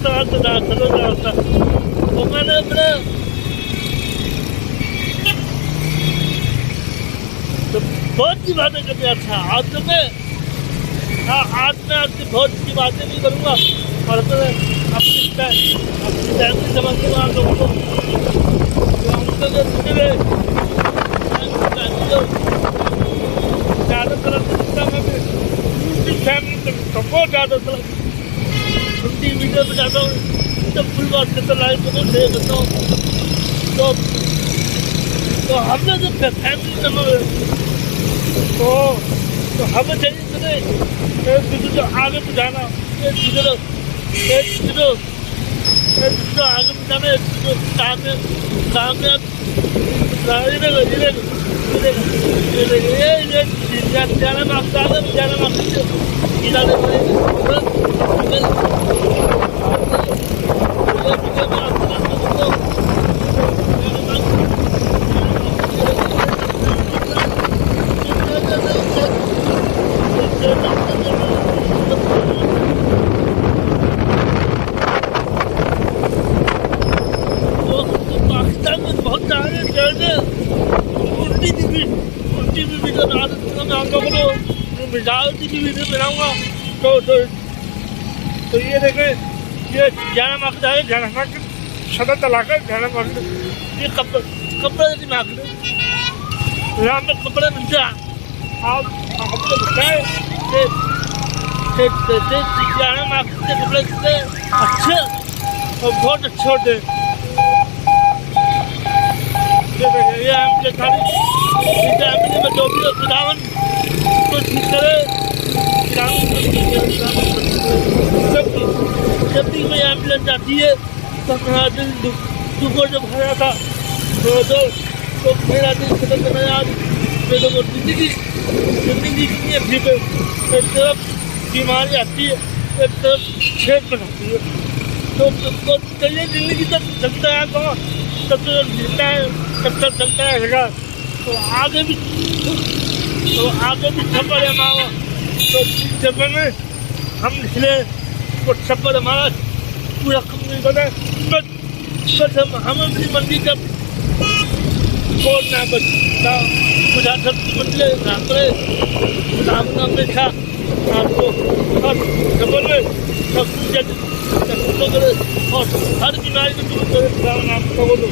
तो मैंने अपने तो बहुत सी बातें करनी। अच्छा आज तो मैं आपसे बहुत सी बातें भी करूँगा और अपनी फैमिली समझूंगा आप लोगों को ज़्यादा तरह से मैं फैमिली तो बहुत ज़्यादा तरह उनकी वीडियो बनाता हूँ जब फुल बात करता लाइक करता हूँ शेयर करता हूँ। तो हमने जब फैमिली नंबर तो हमें चाहिए एक दूसरे को आगे बढ़ाना, एक दूसरे आगे बढ़ाना, एक दूसरे कामयाब जाना मांगता है जाना मांगते मिजाज की वीडियो बनाऊंगा तो ये देखें ये जाना मांगता है जाना मांग सदा तलाकर जाना मांग ये कपड़े नहीं मांगते यहाँ पे कपड़े मिलते हैं। आप हमको बताए जाना मांगते कपड़े कितने अच्छे और बहुत अच्छे होते हैं। ये हमसे खाली में जो भी खुदावन तो ठीक करे जब भी मैं एम्बुलेंस जाती है तो मेरा दिल दुखों जब भरा था तो मेरा दिल खत्म करना यार मेरे को जिंदगी कितनी अच्छी पे एक तरफ बीमारी आती है एक तरफ छेद बनाती है तो चलिए जिंदगी तक चलता है कहाँ तब तक जिंदा है तब तक चलता रहेगा। तो आगे भी सफर है हमारा तो सफर में हम निकले वो सफर हमारा पूरा कंप्लीट होता है बस हम अपनी मंडी जब छोड़ना बस खुदा सब मंजिले रास्ते खुदा हमेशा आपको हर सफर में सब कुछ करे और हर बीमारी को दूर करे खुदा नाम को बोलो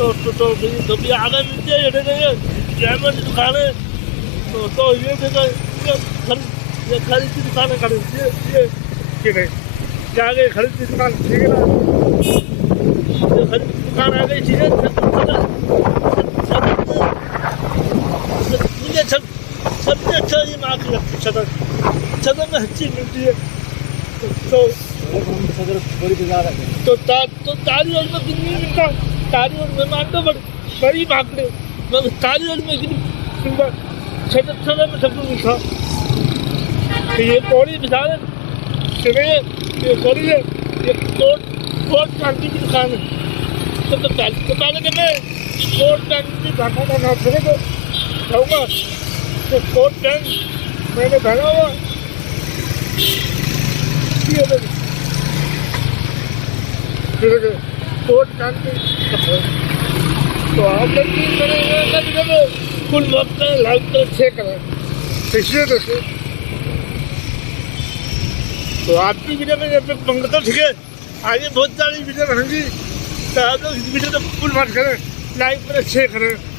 तो भी आगे मिलते हैं ड्राइवर की दुकान है तो ये देखो ये खरीद की दुकान है ये आगे खरीद की दुकान ठीक है ना ये खरीद की दुकान आ गई ठीक है मुझे सबसे अच्छा ये माँ की लगती है सदर में अच्छी मिलती है तो तारी और में कितनी मिलता तारी और में मानता बड़ी भागते तारी और में कितनी सदर में सब मिलता तो ये पौड़ी बिछा ये पौड़ी है ये कोट क्रांति की दुकान है तो पहले कि मैं कोट क्रांति की भाषा का नाम सुने तो जाऊँगा तो कोट पैंट मैंने पहना हुआ कोट क्रांति तो आप कुल वक्त लाइट तो 6 कलर इसलिए तो आपकी वीडियो में मंगता ठीक है आगे बहुत सारी वीडियो बनेंगी तो आप लोग इस वीडियो को फुल मार करें लाइक करें शेयर करें।